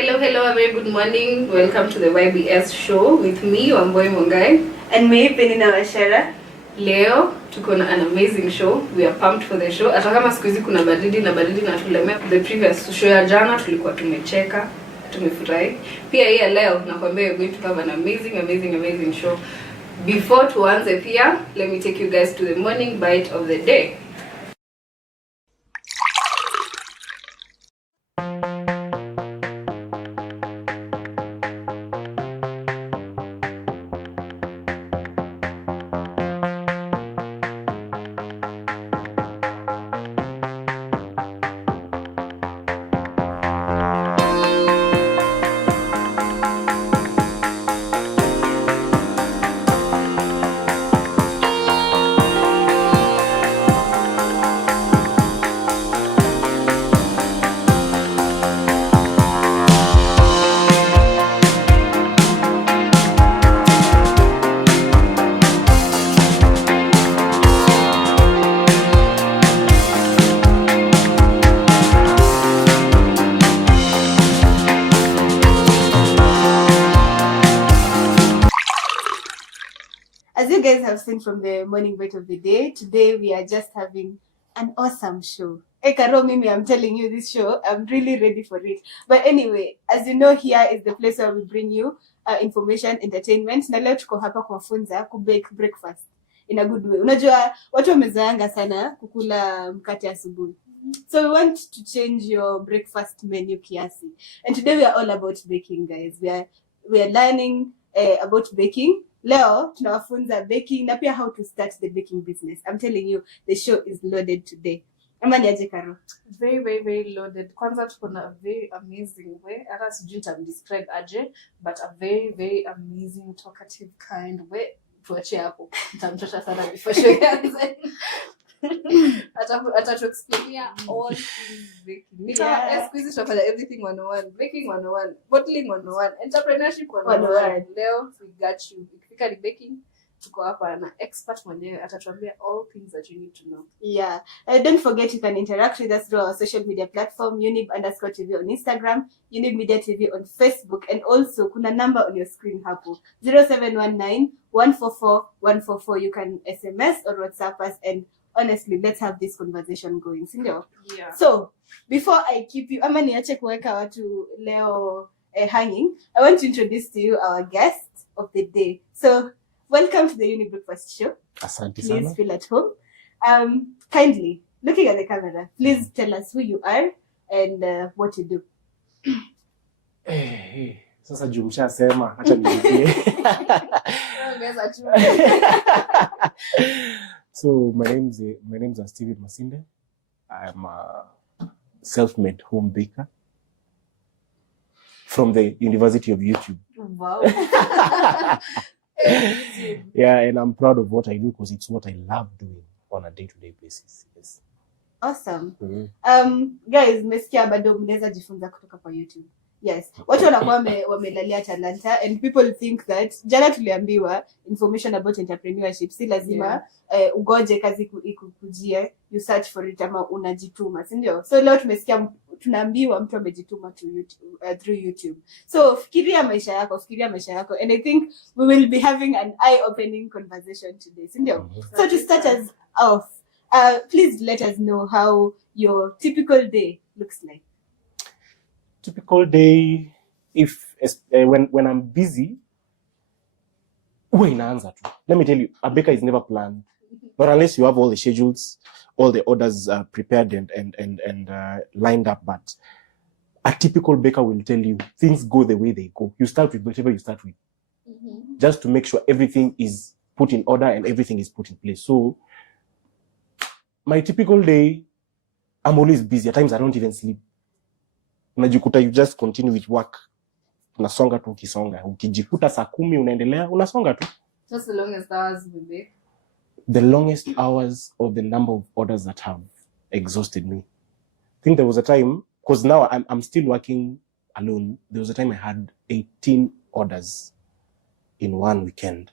Hello, a very good morning. Welcome to the YBS show with me, Wambui Mungai. And me, Peninah Wachera. Leo, tuko na an amazing show. We are pumped for the show. Hata kama siku hizi kuna baridi na tulemea. The previous show ya jana tulikuwa tumecheka, tumefurahi. Pia hii leo nakwambia you're going to have an amazing show. Before tuanze pia, let me take you guys to the morning bite of the day. As you guys have seen from the morning bite of the day, today we are just having an awesome show. Hey Karo, Mimi, I'm telling you this show, I'm really ready for it. But anyway, as you know, here is the place where we bring you information, entertainment. Na leo tuko hapa kuwafunza kubake breakfast in a good way. Unajua, watu wamezoeanga sana kukula mkate asubuhi. So we want to change your breakfast menu kiasi. And today we are all about baking, guys. We are learning about baking. Leo tunawafunza baking na pia how to start the baking business. I'm telling you, the show is loaded today. Ama ni aje Karo? Very loaded. Kwanza tuko na a very amazing way. Hata sijui nitamdescribe aje, but a very amazing talkative kind way. Tuachie hapo. Nitamchosha sana before show ianze. Hata to explain all things baking. Siku hizi tunafanya everything 101. Baking 101, bottling 101, entrepreneurship 101. Leo we got you. Ikifika ni baking, tuko hapa na expert mwenyewe atatuambia all things that you need to know. Yeah. Don't forget you can interact with us through our social media platform, Younib_TV on Instagram, Younib Media TV on Facebook, and also kuna number on your screen hapo, 0719 144 144. You can SMS or WhatsApp us, and honestly, let's have this conversation going. Sindio? Yeah. So, before I keep you, ama niache kuweka watu leo hanging, I want to introduce to you our guest of the day. So, welcome to the Younib Breakfast Show. Asante sana. Please feel at home. Kindly, looking at the camera, please tell us who you are and what you do. Sasa jumsha sema, acha niambie. So my name's Steven Masindes. I'm a self-made home baker from the University of YouTube. Wow. Yeah, and I'm proud of what I do because it's what I love doing on a day-to-day basis. Yes. Awesome. Guys, mmesikia bado mnaweza jifunza kutoka kwa YouTube. Yes. Watu wanakuwa wamelalia talanta, and people think that jana tuliambiwa information about entrepreneurship si lazima ugoje kazi ikukujie, you search for it ama unajituma, si ndio? So leo tumesikia tunaambiwa mtu amejituma to YouTube, through YouTube. So fikiria maisha yako, and I think we will be having an eye-opening conversation today, si ndio? So to start us off, please let us know how your typical day looks like. Typical day, if when I'm busy, huwa inaanza tu. Let me tell you, a baker is never planned. Not unless you have all the schedules, all the orders prepared and lined up. But a typical baker will tell you things go the way they go. You start with whatever you start with, just to make sure everything is put in order and everything is put in place. So my typical day, I'm always busy. At times I don't even sleep. Unajikuta you just continue with work. Unasonga tu ukisonga. Ukijikuta saa 10 unaendelea, unasonga tu. Just the longest hours we make. The longest hours or the number of orders that have exhausted me. I think there was a time, because now I'm still working alone. There was a time I had 18 orders in one weekend.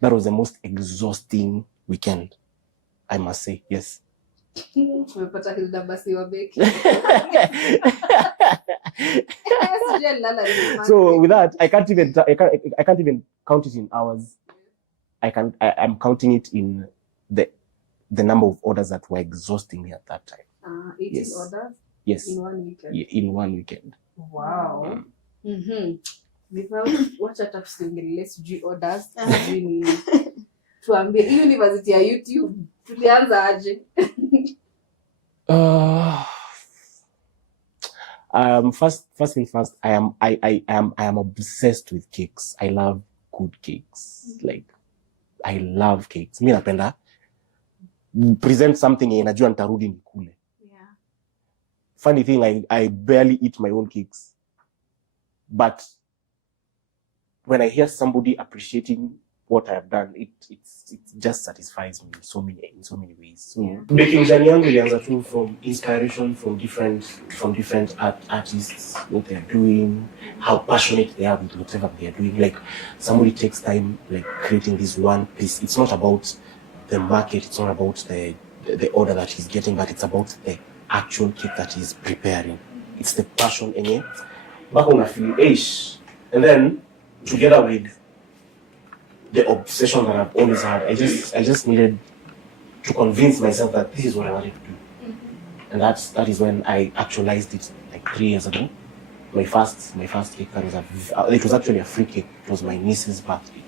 That was the most exhausting weekend, I must say. Yes. Tumepata Hilda basi wa beki. So with that, I can't even count it in hours. I'm counting it in the number of orders that were exhausting me at that time. 18 Yes. orders? Yes. In 1 weekend? In 1 weekend. Wow. Without wacha hata tusiongelee sijui orders, sijui nini. Tuambie, hii university ya YouTube, tulianza aje? First thing first, I am obsessed with cakes. I love good cakes. Like, I love cakes. Mi napenda present something yenye najua nitarudi nikule. Yeah. Funny thing, I barely eat my own cakes. But when I hear somebody appreciating what I have done, it just satisfies me in so many ways. So baking journey yangu ilianza tu from inspiration from different artists, what they are doing, how passionate they are with whatever they are doing. Like somebody takes time like creating this one piece. It's not about the market, it's not about the order that he's getting, but it's about the actual cake that he's preparing. It's the passion in it. Back on I feel and then together with the obsession that I've always had, I just needed to convince myself that this is what I wanted to do. And that is when I actualized it like 3 years ago. My first cake that it was actually a free cake. It was my niece's birthday.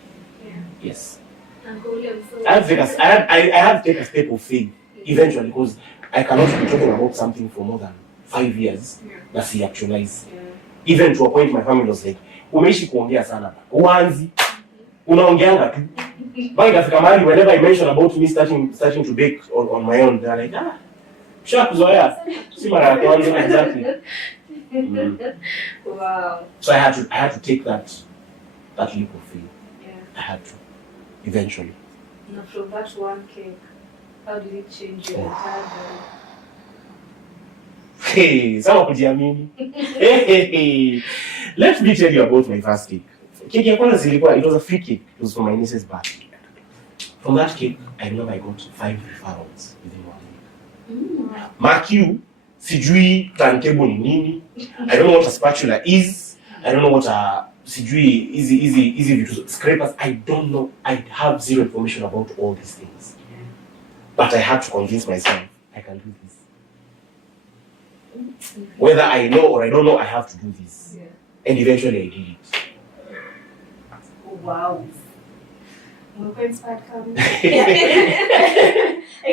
Yeah. Yes. I have to take a step of faith eventually, because I cannot be talking about something for more than 5 years that he actualized. Yeah. Even to a point my family was like, umeishi kuongea sana. Uanzi. Unaongeanga tu. But ikafika mahali whenever I mention about me starting to bake on my own, they're like, shakuzoea. Si mara ya kwanza exactly. Wow. So I had to take that leap of faith. Yeah. I had to. Eventually. Now from that one cake, how did it change your entire life? Hey, sawa kujiamini. Hey. Let me tell you about my first cake. Cake ya kwanza zilikuwa, it was a free cake. It was for my niece's birthday. From that cake, I remember I got 5 referrals within 1 week. Mark you, sijui turntable ni nini. I don't know what a spatula is. I don't know what a sijui easy scrapers. I don't know. I have zero information about all these things. But I had to convince myself I can do this. Whether I know or I don't know, I have to do this. Yeah. And eventually I did it. Wow. I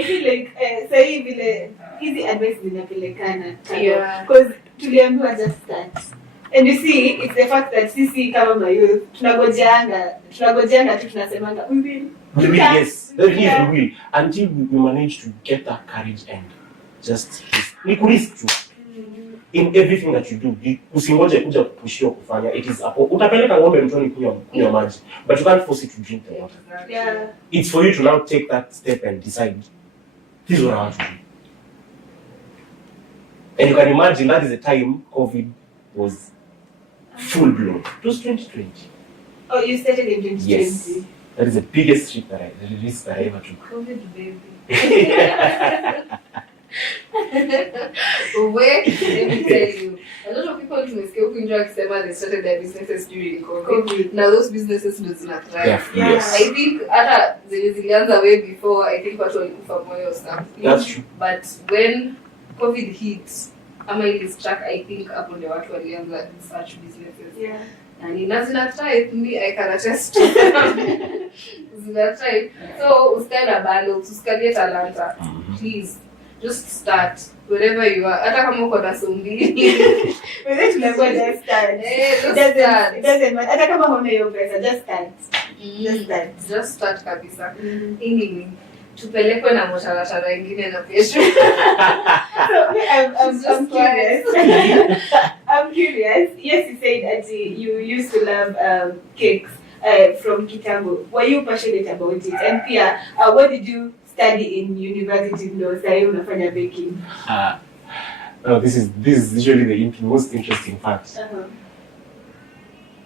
feel like sahi vile hizi advice zinapelekana. Yeah. Because tuliambiwa just start. And you see, it's the fact that sisi kama mayouth tunagojeanga tu tunasemanga we will. Yes. We will until we manage to get that courage and just risk tu. In everything that you do, usingoje kuja kupushia kufanya. It is utapeleka ng'ombe mtoni kunywa maji, but you can't force it to drink the water. Yeah. It's for you to now take that step and decide, this is what I want to do. And you can imagine that is the time COVID was full blown. It was 2020. Oh, you started in 2020? Yes. That is the biggest risk that I ever took. COVID baby. Where, let me tell you, a lot of people tumesikia huku nje wakisema they started their businesses during COVID. Now those businesses ndo zina thrive. Yes. I think hata zilianza way before, I think watu walikufa moyo or something. That's true. But when COVID hit, ama ili struck, I think hapo ndio watu walianza such businesses. Yeah. Na zina thrive, me I can attest to zina thrive. So usikae na bundles, usikalie talanta, please. Just start wherever you are. Hata kama uko na sumbili. Wewe tunakuwa just start. It doesn't matter. Hata kama huna hiyo pesa, just start. Just start kabisa. Nini? Tupelekwe na motarata nyingine na pesho. I'm curious. I'm curious. Yes, you said that you used to love cakes from kitambo. Were you passionate about it? And Pia, what did you study in university? No, say unafanya baking. No, this is usually the most interesting part.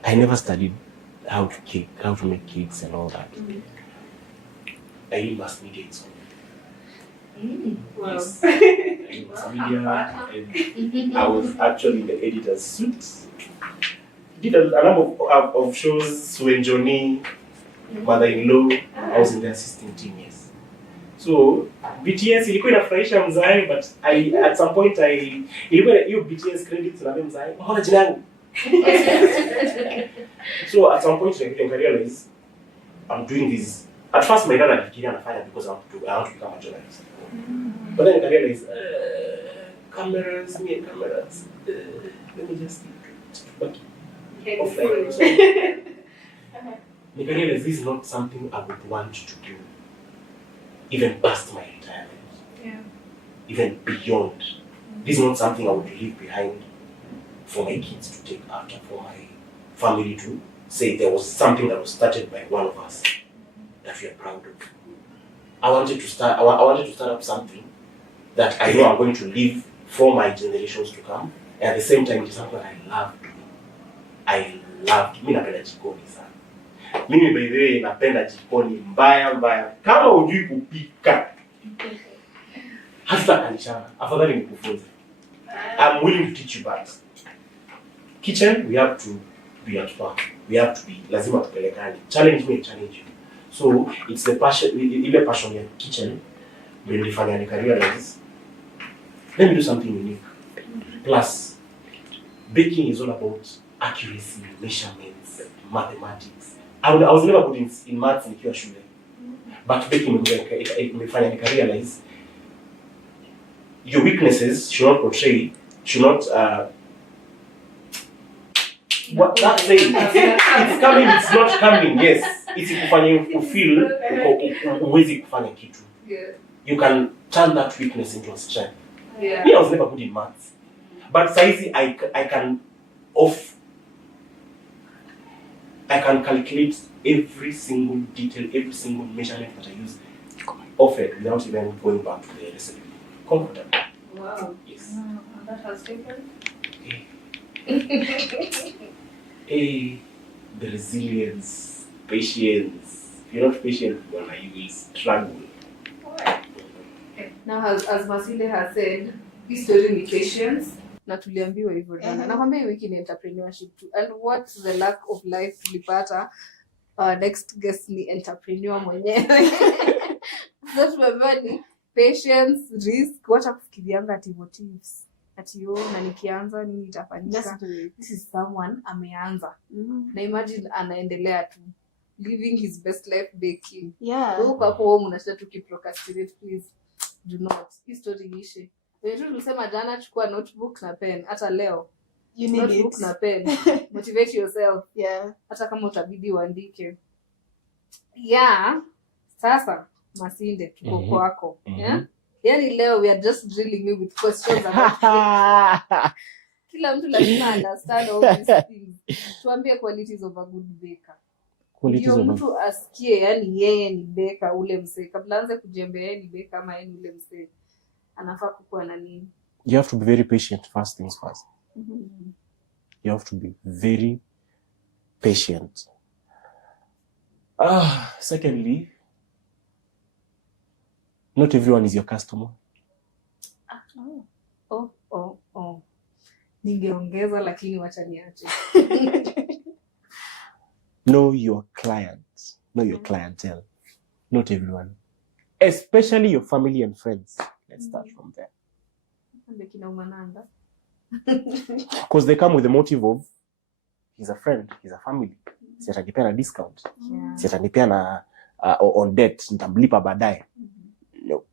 I never studied how to make cakes and all that. I did mass media in school. Wow. Yes. I did mass media, and I was actually in the editor's suit. did a number of shows when Johnny, mother-in-law, I was in the assisting team, yes. So BTS ilikuwa inafurahisha mzae, but at some point ilikuwa hiyo BTS credits na mzae. Mbona jina yangu? So at some point I realized I'm doing this. At first my dad alifikiria anafanya because I want to become a journalist. But then I realized cameras, let me just but offline. So, I realized this is not something I would want to do, even past my retirement. Yeah. Even beyond. This is not something I would leave behind for my kids to take after, for my family to say there was something that was started by one of us that we are proud of. I wanted to start up something that I know I'm going to leave for my generations to come, and at the same time it's something I love doing. Mimi napenda jikoni sana. Mimi by the way napenda jikoni mbaya. Kama hujui kupika, hata kanishana, afadhali nikufunze. I'm willing to teach you that. Kitchen, we have to be at work. We have to be lazima tupelekane. Challenge me, challenge you. So it's the passion, ile passion ya kitchen ndio nilifanya realize let me do something unique. Plus baking is all about accuracy, measurements, mathematics. I was never good in maths nikiwa shule. But baking imefanya realize your weaknesses should not what that saying it's coming, it's not coming, yes. It's kufanya you feel uwezi kufanya kitu. Yeah. You can turn that weakness into a strength. Yeah. Me, I was never good in maths. But saizi I can calculate every single detail, every single measurement that I use off it without even going back to the recipe. Comfortable. Wow. Yes. Wow. That has taken. The resilience, patience. If you're not patient, you will struggle. Now, as Masinde has said, this story ni patience. Na tuliambiwa hivyo jana. Nakwambia hii wiki ni entrepreneurship too. And what's the lack of life tulipata? Next guest ni entrepreneur mwenyewe. So tumeambiwa ni patience, risk, wacha kufikirianga ati motives. Ati na nikianza nini itafanyika. This is someone ameanza. Na imagine anaendelea tu living his best life baking. Yeah. Huko hapo home unashinda tu procrastinate, please do not. Hii story ishe. Wewe tulisema jana chukua notebook na pen. Hata leo you need notebook it. na pen. Motivate yourself. Yeah. Hata kama utabidi uandike. Yeah. Sasa Masinde tuko kwako. Yeah? Yani leo we are just drilling you with questions about kila mtu lazima understand all these things. Tuambie qualities of a good baker. Ndio mtu asikie yani yeye ni baker ule msee. Kabla aanze kujembea yeye ni baker ama yeye ni ule msee. Anafaa kuwa na nini? You have to be very patient, first things first. You have to be very patient. Secondly, not everyone is your customer. Ningeongeza lakini wacha niache. Know your clients. Know your clientele. Not everyone. Especially your family and friends. Let's start from there. Because they come with the motive of he's a friend, he's a family. Si atanipea na discount. Si atanipea na on debt, nitamlipa baadaye. No.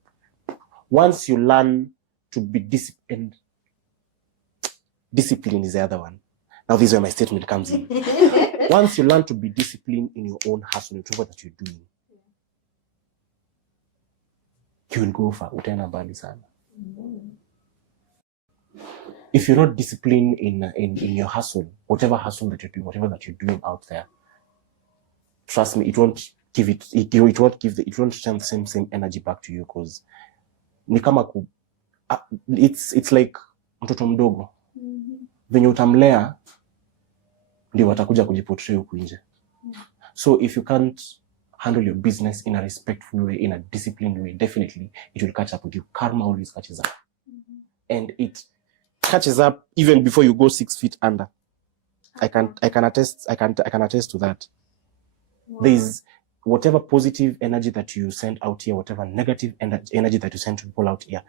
Once you learn to be disciplined, discipline is the other one. Now this is where my statement comes in. Once you learn to be disciplined in your own hustle, whatever that you're doing, you will go far. Utaenda mbali sana. If you're not disciplined in your hustle, whatever hustle that you're doing, whatever that you're doing out there, trust me, it won't send the same energy back to you, because ni kama it's like mtoto mdogo. Venye utamlea ndio watakuja kujiportray huku nje. So if you can't handle your business in a respectful way, in a disciplined way, definitely it will catch up with you. Karma always catches up. And it catches up even before you go 6 feet under. I can attest to that. There's whatever positive energy that you send out here, whatever negative energy that you send to people out here,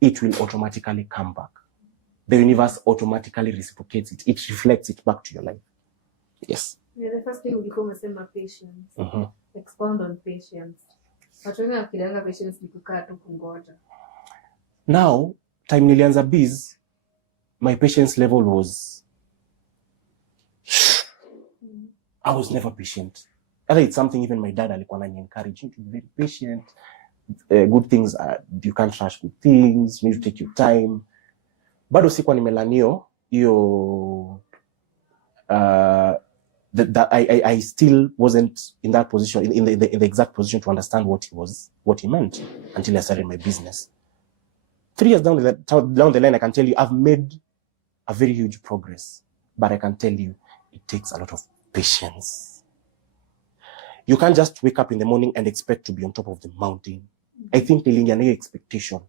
it will automatically come back. The universe automatically reciprocates it. It reflects it back to your life. Yes. Yeah, the first thing ulikuwa umesema patience. Expound on patience. Watu wengi wakidanga patience ni kukaa tu kungoja. Now, time nilianza biz, my patience level was I was never patient. Either it's something even my dad alikuwa anani encourage you to be very patient. Good things you can't rush good things, you need to take your time. Bado sikuwa nimelanio hiyo that I still wasn't in that position, in the exact position to understand what he meant until I started my business. 3 years down the line, I can tell you I've made a very huge progress, but I can tell you it takes a lot of patience. You can't just wake up in the morning and expect to be on top of the mountain. I think the expectation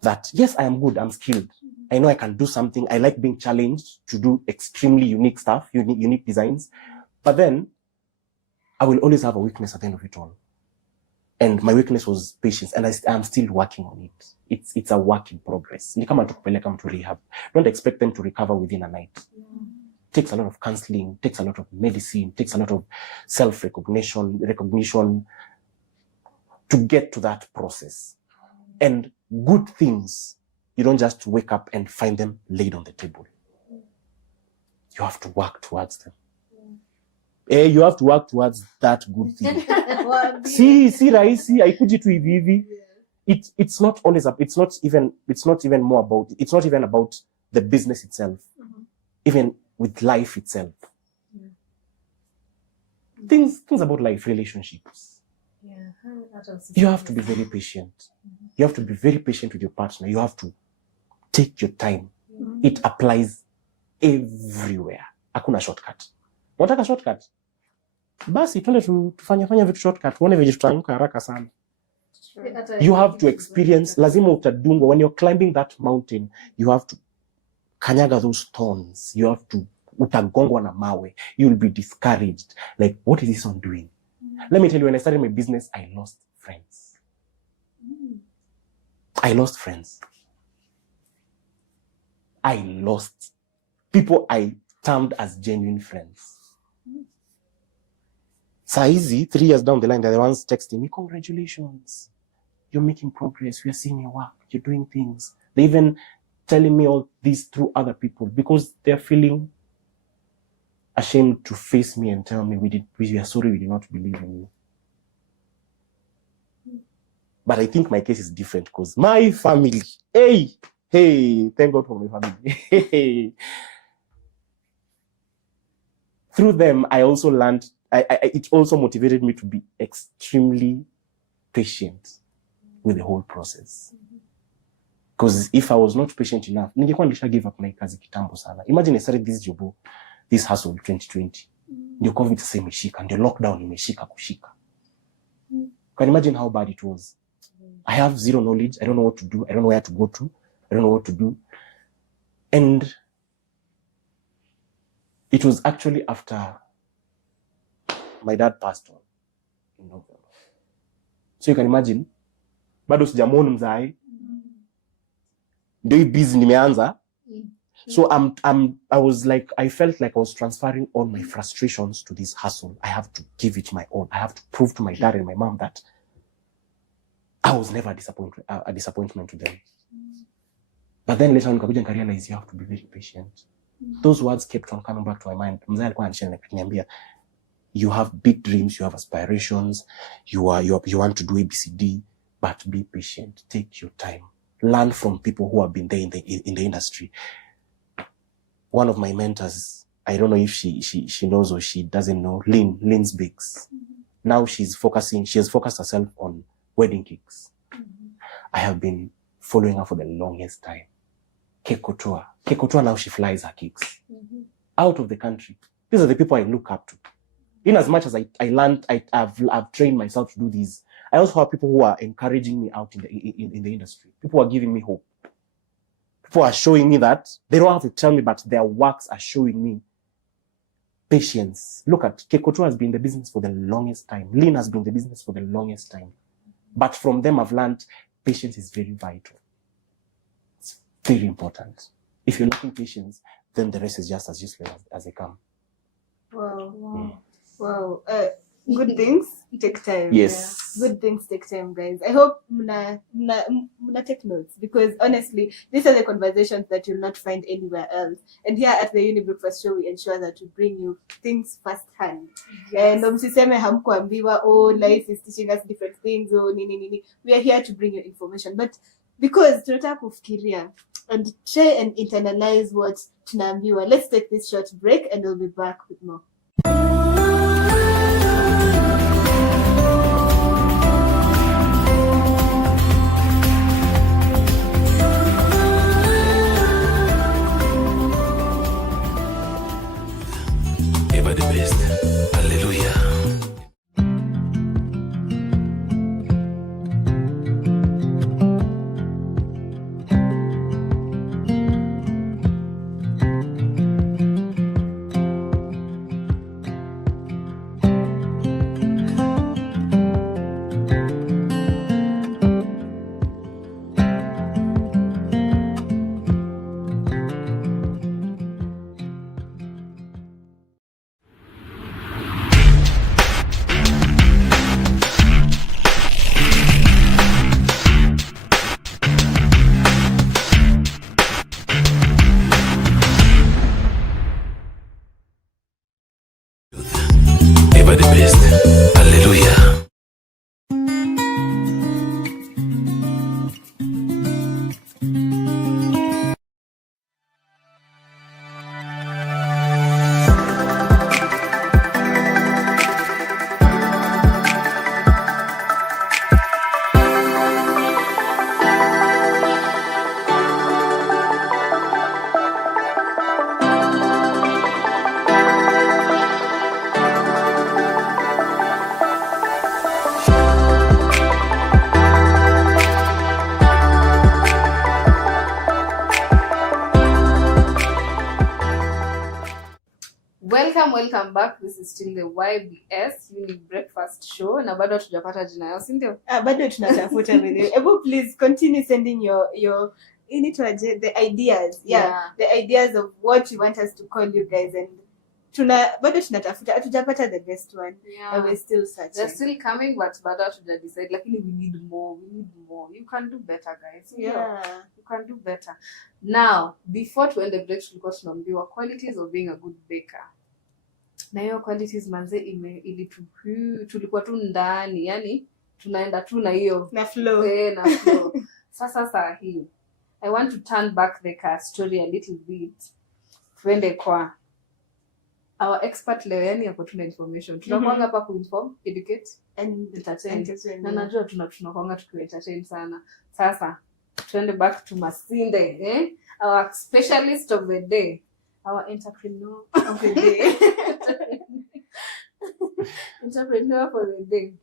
that yes, I am good, I'm skilled. I know I can do something. I like being challenged to do extremely unique stuff, unique designs. But then I will always have a weakness at the end of it all. And my weakness was patience, and I'm still working on it. It's a work in progress. Ni kama tukupeleka mtu rehab. Don't expect them to recover within a night. Takes a lot of counseling, takes a lot of medicine, takes a lot of recognition to get to that process. And good things, you don't just wake up and find them laid on the table. You have to work towards them. You have to work towards that good thing. See, rahisi, haikuji tu hivi hivi. It's not even about the business itself. Even with life itself. Things about life, relationships. You have to be very patient. You have to be very patient with your partner. You have to take your time. It applies everywhere. Hakuna shortcut. Unataka shortcut? Basi twende tufanye vitu shortcut. Uone vile tutaanguka haraka sana. You have to experience, lazima utadungwa. When you're climbing that mountain, you have to kanyaga those thorns. You have to utagongwa na mawe. You will be discouraged. Like, what is this one doing? Let me tell you, when I started my business, I lost friends. I lost friends. I lost people I termed as genuine friends. Saizi, 3 years down the line, they're the ones texting me, congratulations, you're making progress, we are seeing your work, you're doing things. They even telling me all this through other people because they're feeling ashamed to face me and tell me we are sorry, we did not believe in you. But I think my case is different because my family, hey, thank God for my family. Through them, I also learned, it also motivated me to be extremely patient with the whole process. Because if I was not patient enough, ningekuwa nilisha give up my kazi kitambo sana. Imagine I started this hustle 2020. Ndio COVID sasa imeshika, ndio lockdown imeshika kushika. Can you imagine how bad it was? I have zero knowledge. I don't know what to do. I don't know where to go to. I don't know what to do. And it was actually after my dad passed on in November. So you can imagine, bado sijamwona mzai. Ndio busy nimeanza. So I was like, I felt like I was transferring all my frustrations to this hustle. I have to give it my own. I have to prove to my dad and my mom that I was never a disappointment to them. But then later on, I realized you have to be very patient. Those words kept on coming back to my mind. You have big dreams, you have aspirations, you want to do ABCD, but be patient. Take your time. Learn from people who have been there in the industry. One of my mentors, I don't know if she knows or she doesn't know, Lynn's Bigs. Now she has focused herself on wedding cakes. I have been following her for the longest time. Kekotoa now she flies her cakes out of the country. These are the people I look up to. In as much as I learned, I've trained myself to do these. I also have people who are encouraging me out in the industry. People are giving me hope. People are showing me that they don't have to tell me, but their works are showing me patience. Look at Kekoto has been in the business for the longest time. Lynn has been in the business for the longest time. But from them, I've learned patience is very vital. It's very important. If you're lacking patience, then the rest is just as useless as they come. Wow. Wow. Good things take time. Yes. Good things take time, guys. I hope muna take notes, because honestly, these are the conversations that you'll not find anywhere else. And here at the Younib Breakfast Show, we ensure that we bring you things firsthand. And msiseme hamkuambiwa, oh, life is teaching us different things, oh, nini. We are here to bring you information. But because tunataka kufikiria and try and internalize what tunaambiwa, let's take this short break and we'll be back with more. Ever the best. Hallelujah. Ever the best. Hallelujah. Welcome back. This is still the YBS Younib Breakfast Show. Na bado hatujapata jina yao, si ndio? Bado tunatafuta video. Ebu please continue sending your the ideas. Yeah, the ideas of what you want us to call you guys, and bado tunatafuta, hatujapata the best one. Yeah. And we're still searching. They're still coming, but bado hatuja decide. Lakini we need more. You can do better, guys. Yeah. You can do better. Now, before to end the break, tulikuwa tunaambiwa qualities of being a good baker. Na hiyo qualities manze tulikuwa tu ndani, yani tunaenda tu na hiyo na flow. Na flow. Sasa hii I want to turn back the story a little bit. Tuende kwa our expert leo, yani yako tuna information. Tunakuanga hapa kuinform, educate and entertain. Na najua tunakuanga tukientertain sana. Sasa tuende back to Masinde, our specialist of the day. Our entrepreneur of the day. Entrepreneur for the day.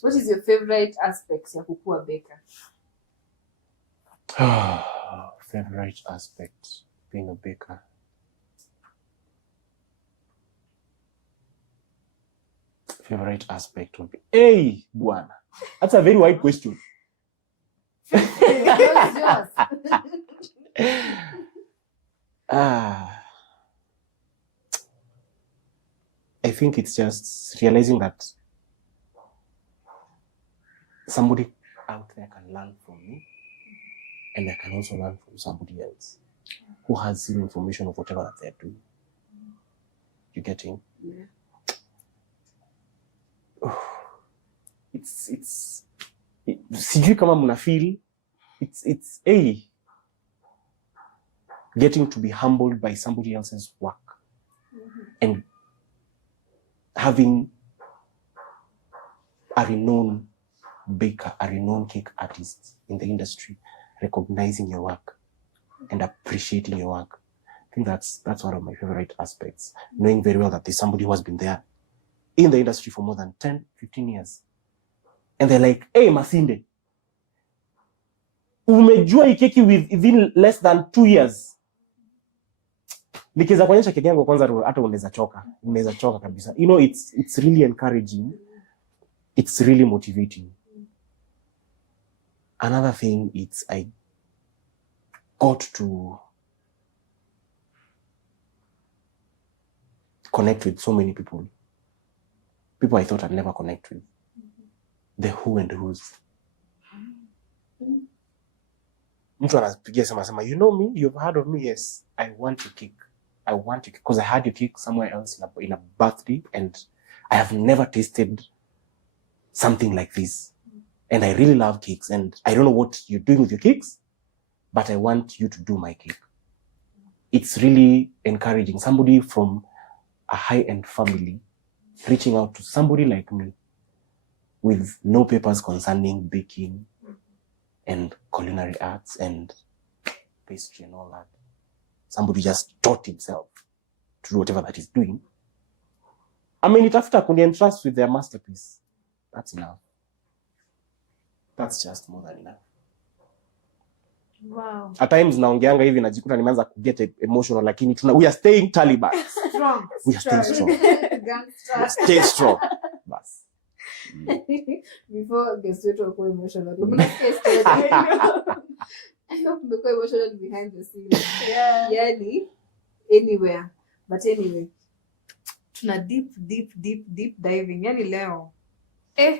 What is your favorite aspects ya kukua baker? Favorite aspect being a baker. Favorite aspect would be, hey, bwana. That's a very wide question. What's yours? I think it's just realizing that somebody out there can learn from me, and I can also learn from somebody else who has seen information of whatever that they're doing. You getting? Yeah. It's sijui kama mna feel it's getting to be humbled by somebody else's work, and having a renowned baker, a renowned cake artist in the industry recognizing your work and appreciating your work. I think that's one of my favorite aspects. Knowing very well that there's somebody who has been there in the industry for more than 10, 15 years. And they're like, hey, Masinde, umejua hii keki within less than 2 years. Nikiweza kuonyesha keki yangu kwanza hata unaweza choka kabisa. You know, it's really encouraging. It's really motivating. Another thing, I got to connect with so many people I thought I'd never connect with. The who and who's. Mtu anapigia sema, you know me, you've heard of me. Yes, I want your cake because I had your cake somewhere else in a birthday, and I have never tasted something like this. And I really love cakes, and I don't know what you're doing with your cakes, but I want you to do my cake. It's really encouraging. Somebody from a high-end family reaching out to somebody like me with no papers concerning baking and culinary arts and pastry and all that. Somebody just taught himself to do whatever that he's doing. I mean, it after could entrust with their masterpiece. That's enough. That's just more than enough. Wow. At times naongeanga hivi najikuta nimeanza get emotional, lakini we are staying Taliban. Strong. We are staying strong. Gangster. Stay strong. Bas. Before guest wetu wako emotional. Mnasikia story. I hope mko emotional behind the scenes. Yeah. Yani anywhere. But anyway, tuna deep diving. Yani leo.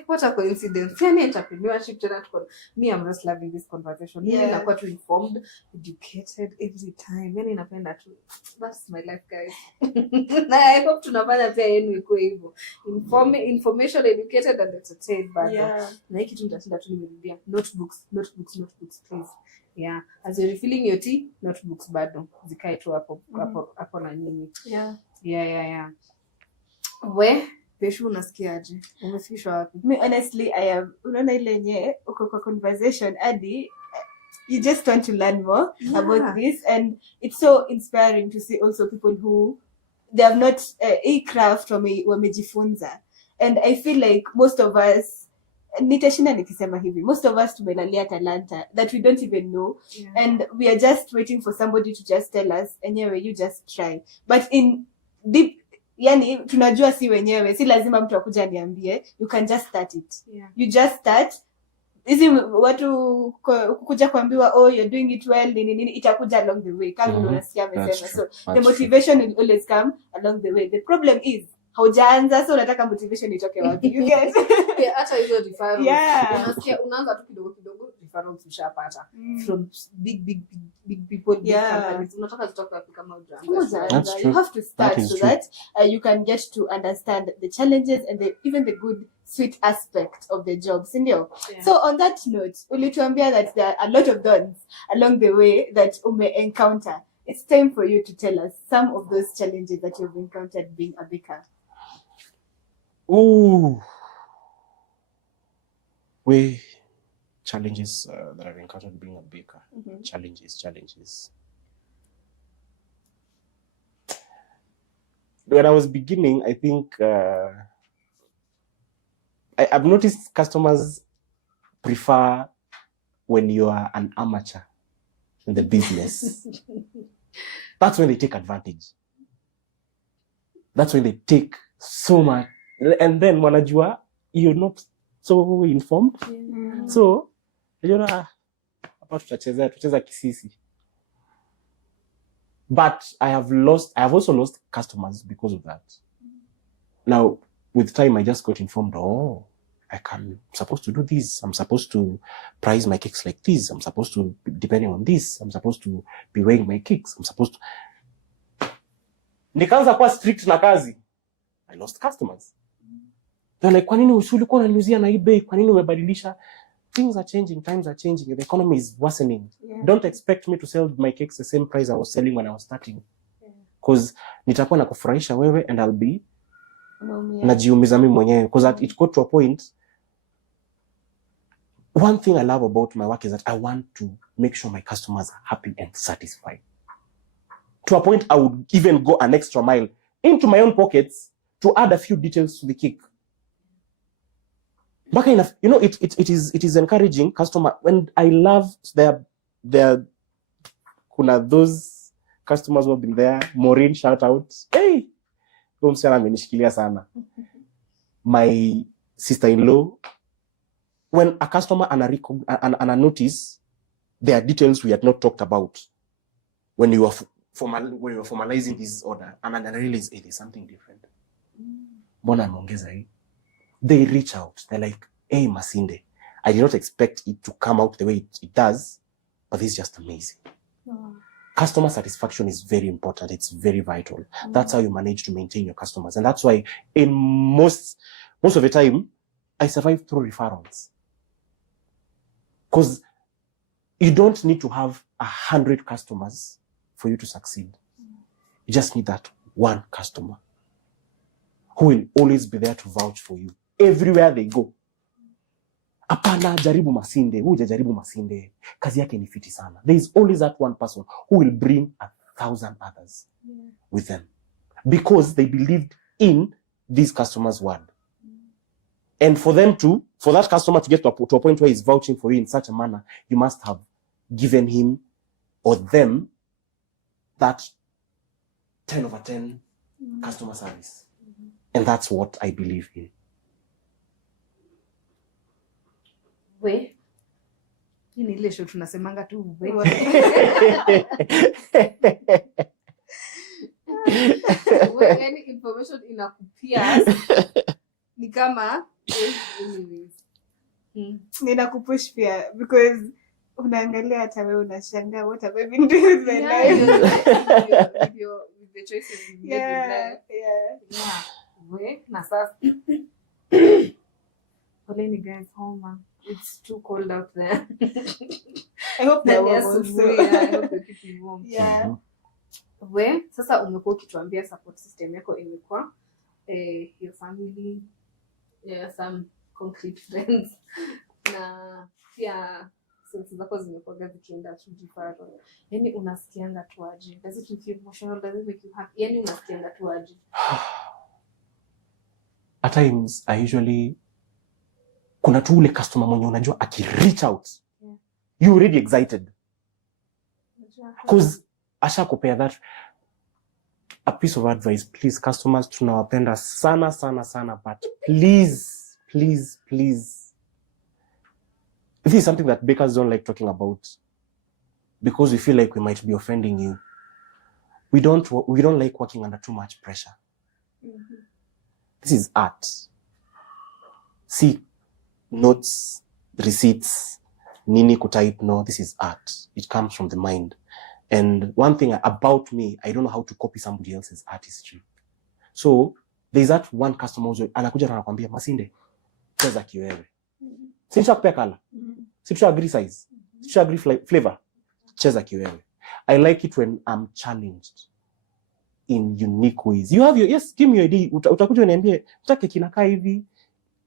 What a coincidence. Yani entrepreneurship tena tuko. Me, I'm just loving this conversation. Yeah. Mimi nakuwa tu informed, educated every time. Yani napenda tu. That's my life, guys. Na I hope tunafanya pia yenu ikuwe hivyo. Information, educated and entertained bado. Yeah. Na hiki tu nitashinda tu nimerudia. Notebooks, please. Yeah. As you're refilling your tea, notebooks bado. Zikae tu hapo na nyinyi. Yeah. Yeah. Peshu unasikiaje? Umefikishwa wapi? Me honestly, I am unaona ile yenye uko kwa conversation hadi you just want to learn more about this, and it's so inspiring to see also people who they have not a craft wamejifunza, and I feel like most of us nitashinda nikisema hivi, most of us tumelalia talanta that we don't even know, and we are just waiting for somebody to just tell us anyway you just try, but in deep yani tunajua si wenyewe, si lazima mtu akuja niambie, you can just start it. You just start. Hizi watu kukuja kuambiwa you're doing it well nini itakuja along the way kama unasikia amesema. So the motivation will always come along the way. The problem is haujaanza, so unataka motivation itoke wapi? You get hata hizo referrals. Unasikia unaanza tu kidogo referrals ushapata from big people, big companies. Unataka zitoke wapi kama hujaanza? You have to start so that you can get to understand the challenges and even the good sweet aspect of the job, sindio? So on that note, ulituambia that there are a lot of dons along the way that ume encounter. It's time for you to tell us some of those challenges that you've encountered being a baker. Ooh. Challenges that I've encountered being a baker. Challenges. When I was beginning, I think I've noticed customers prefer when you are an amateur in the business. That's when they take advantage. That's when they take so much. And then wanajua you're not so informed. So hapa tutacheza kisisi. But I have also lost customers because of that. Now with time I just got informed, I'm supposed to do this, I'm supposed to price my cakes like this, I'm supposed to, depending on this, I'm supposed to be weighing my cakes, I'm supposed to. Nikaanza kuwa strict na kazi. I lost customers. They're like, kwa nini ulikuwa unaniuzia na hii bei? Kwa nini umebadilisha? Things are changing, times are changing, the economy is worsening. Don't expect me to sell my cakes the same price I was selling when I was starting. Because nitakuwa na kufurahisha wewe and I'll be najiumiza mimi mwenyewe. Because it got to a point. One thing I love about my work is that I want to make sure my customers are happy and satisfied. To a point, I would even go an extra mile into my own pockets to add a few details to the cake. But enough, it is encouraging customer. When I love their kuna those customers who have been there. Maureen, shout out. Hey, msichana amenishikilia sana. My sister-in-law, when a customer and a notice, there are details we had not talked about when you were formalizing this order, and I realized, hey, there's something different. Mbona ameongeza hii? They reach out. They're like, hey, Masinde, I did not expect it to come out the way it does, but this is just amazing. Customer satisfaction is very important. It's very vital. That's how you manage to maintain your customers. And that's why in most of the time, I survive through referrals. Because you don't need to have 100 customers for you to succeed. You just need that one customer who will always be there to vouch for you everywhere they go. Apana jaribu Masinde, hujajaribu Masinde, kazi yake ni fiti sana. There is always that one person who will bring 1,000 others with them because they believed in this customer's word. And for that customer to get to a point where he's vouching for you in such a manner, you must have given him or them that 10 over 10 customer service. And that's what I believe in. We hii ni ile show tunasemanga tu we. Any information inakupia ni kama anyways. Ninakupush pia because unaangalia hata wewe unashangaa what have I been doing with my life. With the choices you made in life. Yeah. We na sasa poleni guys, home. It's too cold out there. I hope they're warm also. I hope they keep you warm. Yeah. We sasa umekuwa ukituambia support system yako imekuwa your family, some concrete friends na pia sense zako zimekuwa zikienda tu jiparo. Yani unasikianga tu aje? Does it make you emotional? Does it make you happy? Yani unasikianga tu aje? At times I usually kuna tu ule customer mwenye unajua reach out, you already excited because asha kupea that a piece of advice. Please customers, tunawapenda sana sana sana, but please this is something that bakers don't like talking about because we feel like we might be offending you. We don't like working under too much pressure. This is art. See, notes, receipts, nini kutype, no, this is art. It comes from the mind. And one thing about me, I don't know how to copy somebody else's artistry. So there's that one customer who anakuja na anakuambia, Masinde, cheza kiwewe. Sisi kupea kala. Sisi agree size. Sisi agree flavor. Cheza kiwewe. I like it when I'm challenged in unique ways. You have yes, give me your idea. Utakuja uniambie, utake kinakaa hivi.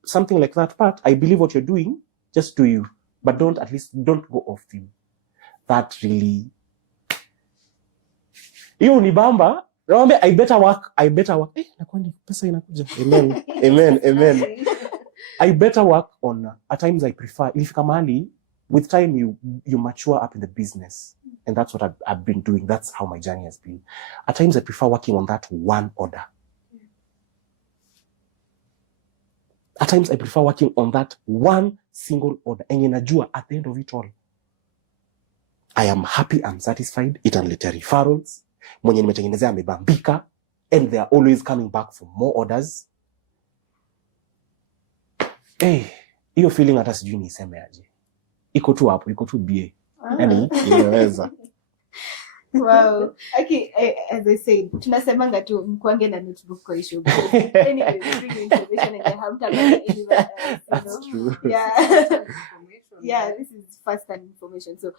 Something like that, but I believe what you're doing, just do you. But don't go off theme. That really... Hiyo ni bamba. Naomba I better work. Nakwani pesa inakuja. Amen. I better work on, at times I prefer, if kamali, with time you mature up in the business. And that's what I've been doing. That's how my journey has been. At times I prefer working on that one order. At times I prefer working on that one single order. And najua at the end of it all, I am happy, I'm satisfied. Itaniletea referrals. Mwenye nimetengenezea amebambika. And they are always coming back for more orders. Hiyo feeling hata sijui niseme aje. Iko tu hapo, iko tu BA. Yani, inaweza. Wow. Okay, as I said, tunasemanga tu mkwange na notebook kwa issue. Anyway, bring information and I have to anywhere else, That's true. Yeah. Yeah, this is first-hand information. So,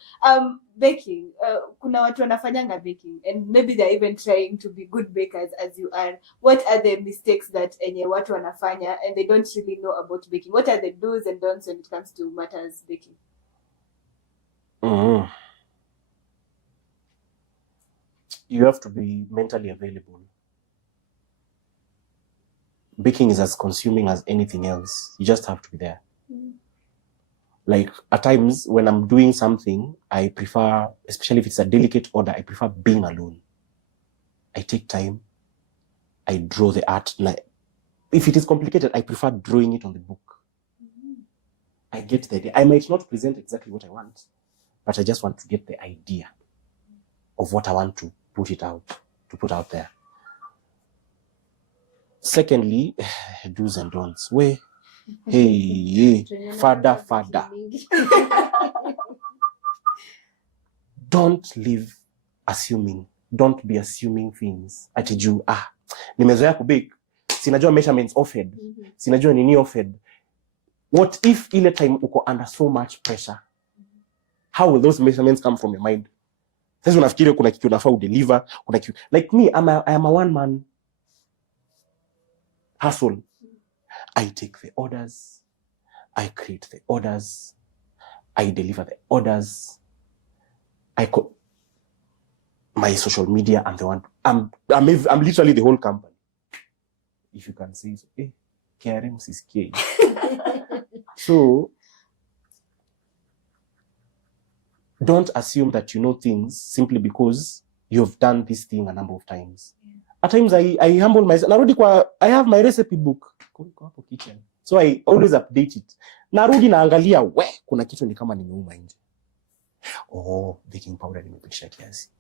baking. Kuna watu wanafanyanga baking and maybe they're even trying to be good bakers as you are. What are the mistakes that watu wanafanya and they don't really know about baking? What are the do's and don'ts when it comes to matters baking? You have to be mentally available. Baking is as consuming as anything else. You just have to be there. Like at times when I'm doing something, I prefer, especially if it's a delicate order, I prefer being alone. I take time, I draw the art. Like, if it is complicated, I prefer drawing it on the book. I get the idea. I might not present exactly what I want, but I just want to get the idea of what I want to put out there. Secondly, do's and don'ts. Hey, father. Don't live assuming. Don't be assuming things. Ati juu, nimezoea kubake. Sinajua measurements offered. Sinajua nini offered. What if ile time uko under so much pressure? How will those measurements come from your mind? Sasa unafikiria kuna kitu unafaa udeliver, kuna kitu. Like me, I am a one man hustle. I take the orders, I create the orders, I deliver the orders. My social media, I'm the one. I'm literally the whole company. If you can say so. KRM is K. So don't assume that you know things simply because you've done this thing a number of times. At times I humble myself. I have my recipe book. Kitchen. So I always update it. Narudi naangalia, kuna kitu ni kama nimeuma nje. Baking powder nimepitisha kiasi.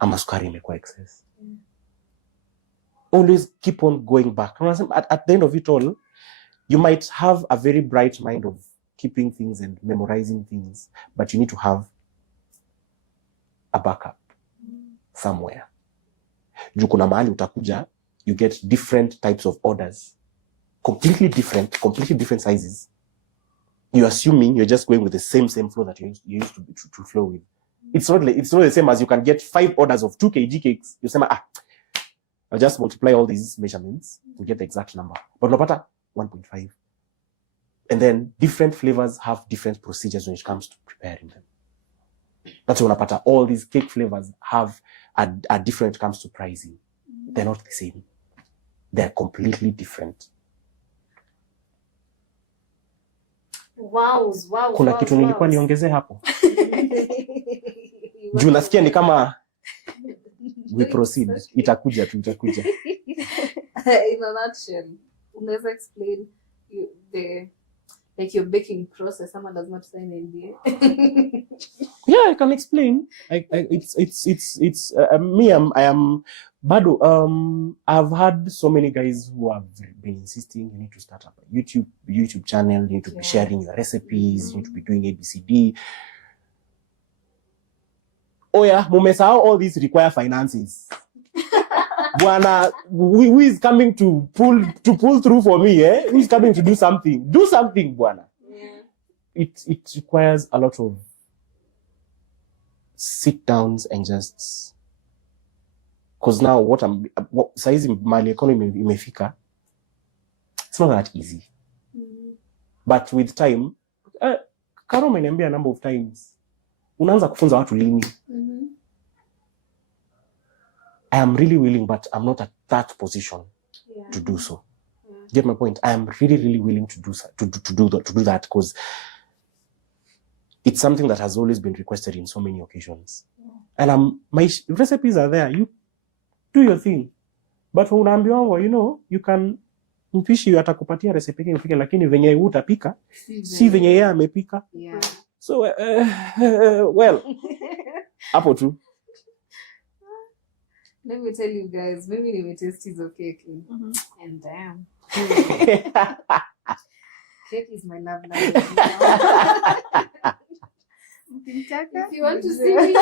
Ama sukari imekuwa excess. Always keep on going back. At the end of it all, you might have a very bright mind of keeping things and memorizing things, but you need to have a backup somewhere. Juu kuna mahali utakuja, you get different types of orders. Completely different sizes. You're assuming you're just going with the same flow that you used to flow with. It's not the same as you can get 5 orders of 2 kg cakes. You say, I'll just multiply all these measurements to get the exact number. But unapata 1.5. And then different flavors have different procedures when it comes to preparing them. That's why unapata all these cake flavors have a different when it comes to pricing. They're not the same. They're completely different. Wow. Kuna kitu nilikuwa niongezee hapo. Juu nasikia ni kama we proceed. Itakuja. In a nutshell, unaweza explain your baking process. Someone does not sign NDA. Yeah, I can explain. It's me. I am bado. I've had so many guys who have been insisting you need to start up a YouTube channel. You need to be sharing your recipes. You need to be doing ABCD. Mumesahau all these require finances. Bwana, who is coming to pull through for me? Who is coming to do something? Do something, Bwana. Yeah. It requires a lot of sit downs and just, because now saizi mali economy imefika, it's not that easy. But with time, Karo ameniambia a number of times, unaanza kufunza watu lini. I am really willing, but I'm not at that position to do so. Get my point? I am really, really willing to do that because it's something that has always been requested in so many occasions. And my recipes are there. You do your thing. But for unaambiwa, you can mpishi atakupatia recipe yake upike, lakini venye utapika si venye yeye amepika. Yeah. So well, hapo tu. Let me tell you guys, maybe they may taste his cake. And damn. Cake is my love language. If you want to see me,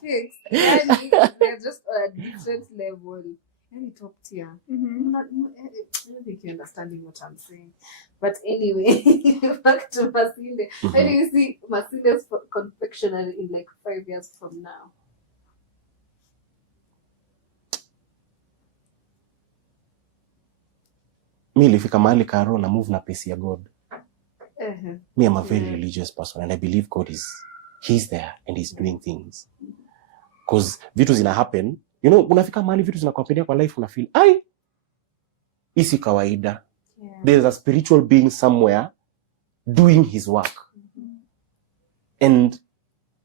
cakes, they're just on a different level. Any top tier. I don't think you're understanding what I'm saying. But anyway, back to Masindes. How do you see Masindes confectionary in like 5 years from now? Me ilifika mahali Karo na move na pace ya God. Me, I'm a very religious person and I believe God he's there and he's doing things. Because vitu zina happen, unafika mahali vitu zinakuapenia kwa life, unafeel, isi kawaida. There's a spiritual being somewhere doing his work. And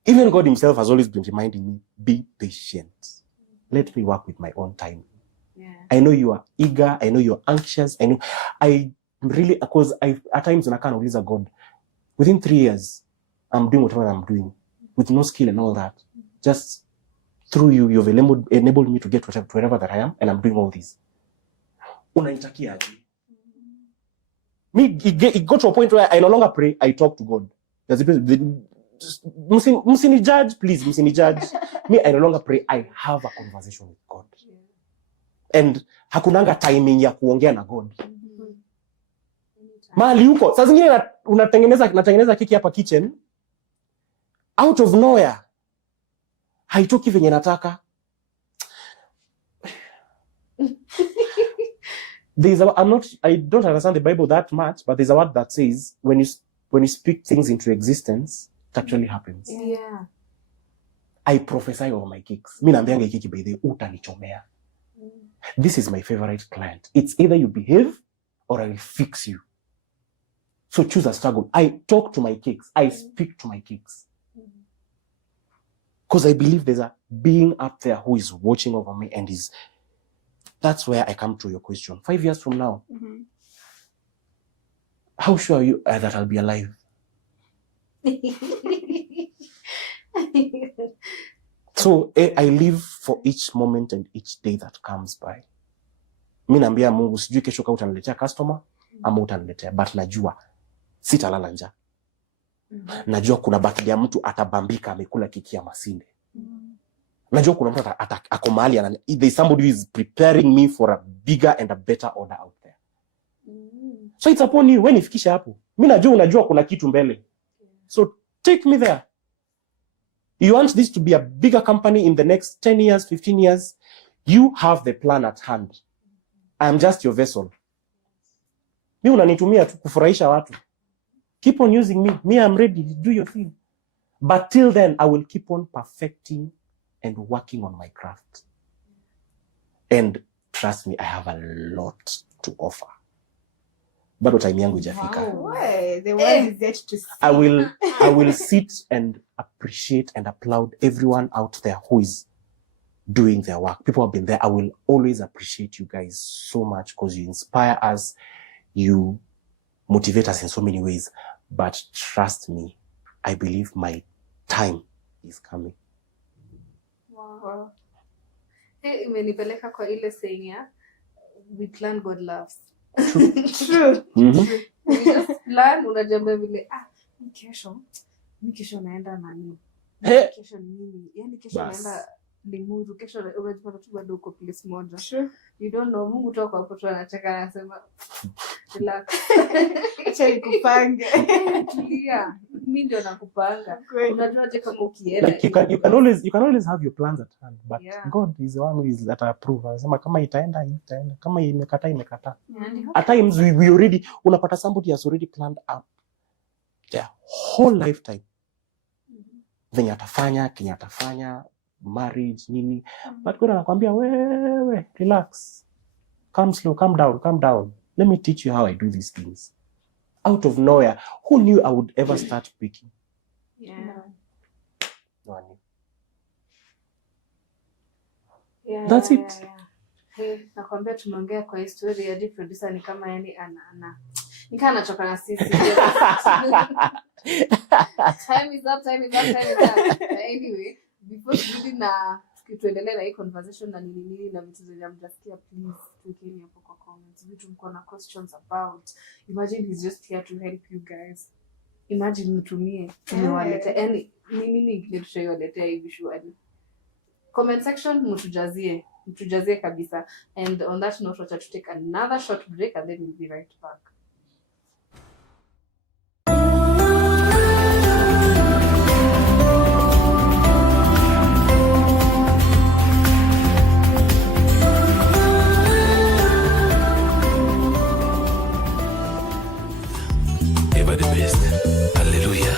Even God himself has always been reminding me, be patient. Let me work with my own time. Yeah. I know you are eager. I know you're anxious. I really, because at times I can't always God, within 3 years, I'm doing whatever I'm doing with no skill and all that. Just through you, you've enabled me to get wherever that I am, and I'm doing all this. Me, it got to a point where I no longer pray, I talk to God. Musini judge, please, Musini judge. Me, I no longer pray, I have a conversation with God. And hakunanga timing ya kuongea na God. Mahali huko, saa zingine natengeneza keki hapa kitchen, out of nowhere. Haitoki venye nataka. I don't understand the Bible that much, but there's a word that says when you speak things into existence, it actually happens. Yeah. I prophesy over my cakes. Mimi naambianga hii keki by the utanichomea. This is my favorite client. It's either you behave or I will fix you. So choose a struggle. I talk to my cakes. I speak to my cakes. Because I believe there's a being up there who is watching over me and that's where I come to your question. 5 years from now, how sure are you that I'll be alive? So I live for each moment and each day that comes by. Mimi naambia Mungu, sijui kesho kama utaniletea customer ama utaniletea, but najua sitalala njaa. Najua kuna birthday ya mtu atabambika amekula keki ya Masinde. Najua kuna mtu ako mahali there's somebody who is preparing me for a bigger and a better order out there. So it's upon you when ifikisha hapo. Mimi najua unajua kuna kitu mbele. So take me there. You want this to be a bigger company in the next 10 years, 15 years, you have the plan at hand. I am just your vessel. Mimi unanitumia tu kufurahisha watu. Keep on using me. Me, I'm ready. Do your thing. But till then, I will keep on perfecting and working on my craft. And trust me, I have a lot to offer. Bado time yangu ijafika. Wow. The world is yet to see. I will sit and appreciate and applaud everyone out there who is doing their work. People have been there. I will always appreciate you guys so much because you inspire us. You motivate us in so many ways. But trust me, I believe my time is coming. Wow. Hey, imenipeleka kwa ile saying ya, we plan, God loves. True. We just plan, unajambia vile, kesho naenda nani? Kesho ni nini? Yani kesho naenda Limuru, kesho unajipata tu bado uko place moja. Sure. You don't know, Mungu toka hapo tu anacheka anasema relax. Acha nikupange. Tulia. Mimi ndio nakupanga. Unajua je kama ukienda. Like you can always have your plans at hand, but God is the one who is that approve. Anasema kama itaenda. Kama imekata. At times we already unapata somebody has already planned out their whole lifetime. Venye atafanya marriage nini, but God anakuambia wewe relax, come slow, calm down, let me teach you how I do these things. Out of nowhere, who knew I would ever start baking? That's it. Hey, nakwambia tumeongea kwa historia ya producer ni kama yani nikaa nachoka na sisi. Time is up. Anyway, before tuendelee na hii conversation na nini na vitu zenye mtasikia, please tuwekeni hapo kwa comments vitu mko na questions about. Imagine he's just here to help you guys. Imagine mtumie tumewaleta yani nini tushaiwaletea hivi shwari. Comment section mtujazie kabisa. And on that note, we'll take another short break and then we'll be right back. Ever the best. Hallelujah.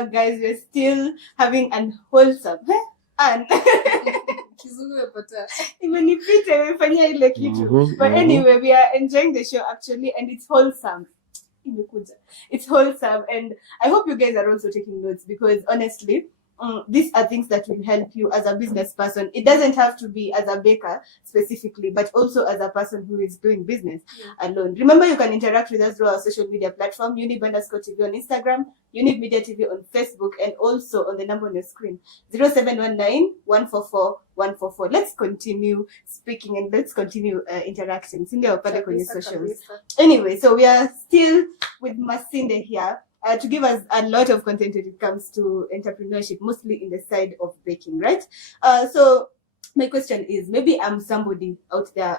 back, guys, we're still having an wholesome and imenipita imefanya ile kitu. But anyway, we are enjoying the show actually, and it's wholesome. It's wholesome, and I hope you guys are also taking notes, because honestly, these are things that will help you as a business person. It doesn't have to be as a baker specifically, but also as a person who is doing business alone. Remember, you can interact with us through our social media platform, Younib_TV on Instagram, Younib Media TV on Facebook, and also on the number on your screen, 0719-144-144. Let's continue speaking and let's continue interacting. Socials. Anyway, so we are still with Masinde here. To give us a lot of content when it comes to entrepreneurship, mostly in the side of baking, right? So my question is, maybe I'm somebody out there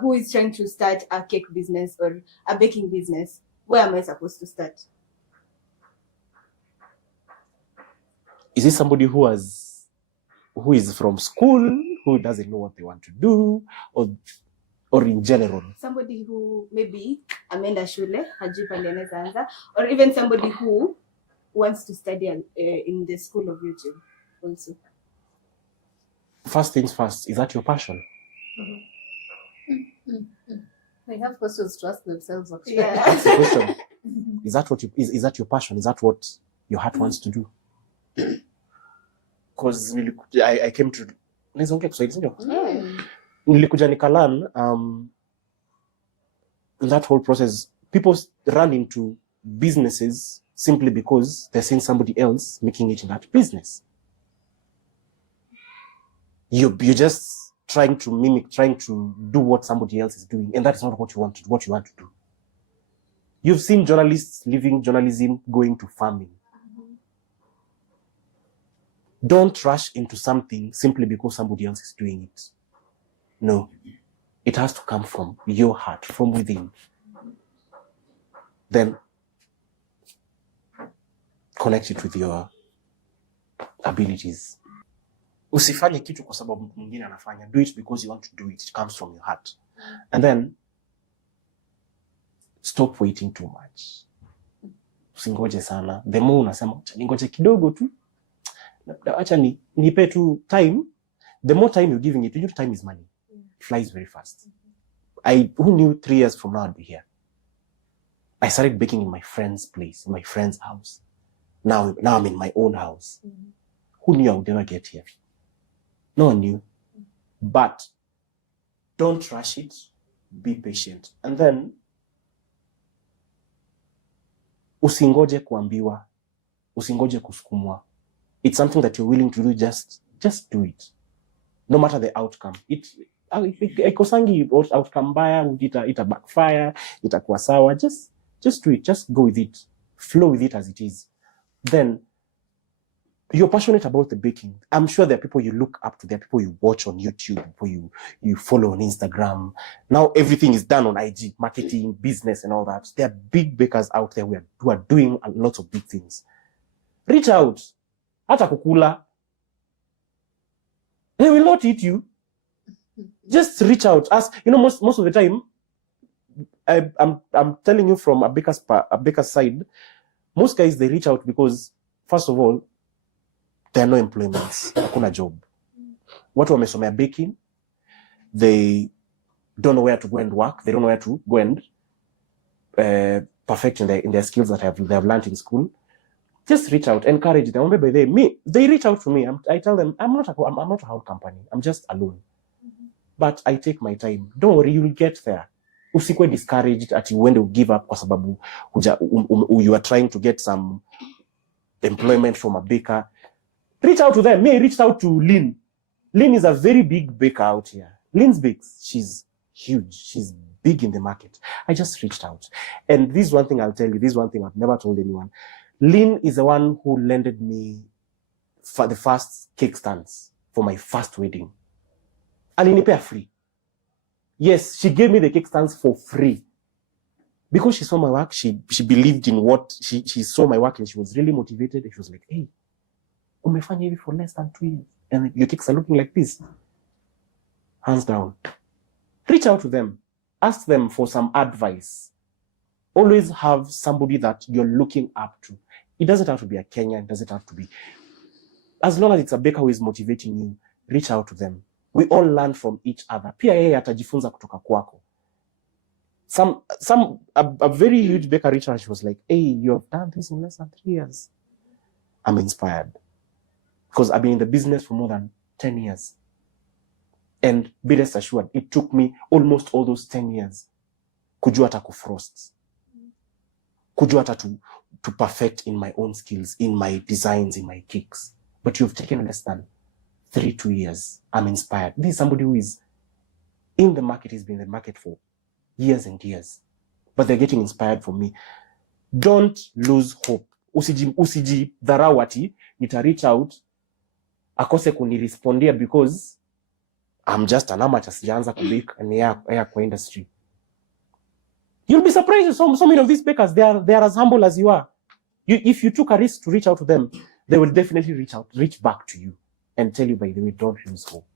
who is trying to start a cake business or a baking business. Where am I supposed to start? Is this somebody who is from school, who doesn't know what they want to do, or in general? Somebody who maybe ameenda shule hajui pale anaweza anza, or even somebody who wants to study in the school of YouTube also. First things first, is that your passion? They have questions to ask themselves. Actually. Yeah. That's the question. Is that what is that your passion? Is that what your heart wants to do? Because I came to nilikuja nikalan in that whole process, people run into businesses simply because they're seeing somebody else making it in that business. You're just trying to mimic, trying to do what somebody else is doing, and that is not what you want to do. You've seen journalists leaving journalism, going to farming. Don't rush into something simply because somebody else is doing it. No, it has to come from your heart, from within. Then connect it with your abilities. Usifanye kitu kwa sababu mwingine anafanya. Do it because you want to do it. It comes from your heart. And then stop waiting too much. Usingoje sana. The more unasema ningoje kidogo tu. Acha nipe tu time. The more time you're giving it, your time is money. It flies very fast. Who knew 3 years from now I'd be here? I started baking in my friend's place, in my friend's house. Now I'm in my own house. Who knew I would never get here? No one knew. But don't rush it. Be patient. And then usingoje kuambiwa, usingoje kusukumwa. It's something that you're willing to do. Just do it. No matter the outcome. Ikosangi outcome baya, ita backfire, itakuwa sawa. Just do it. Just go with it. Flow with it as it is. Then you're passionate about the baking. I'm sure there are people you look up to. There are people you watch on YouTube, people you follow on Instagram. Now everything is done on IG, marketing, business, and all that. There are big bakers out there who are doing a lot of big things. Reach out. Hata kukula. They will not eat you. Just reach out. Ask. Most of the time, I'm telling you from a baker's side, most guys, they reach out because, first of all, there are no employments. Hakuna job. Watu wamesomea baking, they don't know where to go and work. They don't know where to go and perfect in their skills that they have learned in school. Just reach out, encourage them. They reach out to me. I tell them, I'm not a whole company. I'm just alone. But I take my time. Don't worry, you'll get there. Usikwe discouraged at you when they give up kwa sababu you are trying to get some employment from a baker. Reach out to them. Me, I reached out to Lynn. Lynn is a very big baker out here. Lynn's bakes. She's huge. She's big in the market. I just reached out. And this is one thing I'll tell you. This is one thing I've never told anyone. Lynn is the one who lended me for the first cake stands for my first wedding. Alinipea free. Yes, she gave me the cake stands for free. Because she saw my work, she believed in what, she saw my work and she was really motivated. And she was like, hey, umefanya hivi for less than 2 years. And your cakes are looking like this. Hands down. Reach out to them. Ask them for some advice. Always have somebody that you're looking up to. It doesn't have to be a Kenyan. It doesn't have to be. As long as it's a baker who is motivating you, reach out to them. We all learn from each other. Pia yeye atajifunza kutoka kwako. A very huge baker reached out. She was like, hey, you have done this in less than 3 years. I'm inspired. Because I've been in the business for more than 10 years. And be rest assured, it took me almost all those 10 years kujua hata kufrost. Kujua hata to perfect in my own skills, in my designs, in my kicks. But you've taken less than 2 years. I'm inspired. This is somebody who is in the market, he's been in the market for years and years. But they're getting inspired from me. Don't lose hope. Usiji dharau ati, nita reach out, akose kunirespondia because I'm just an amateur, sijaanza kubake and yeah, kwa industry. You'll be surprised. So many of these bakers, they are as humble as you are. If you took a risk to reach out to them, they will definitely reach back to you and tell you, by the way, don't lose hope.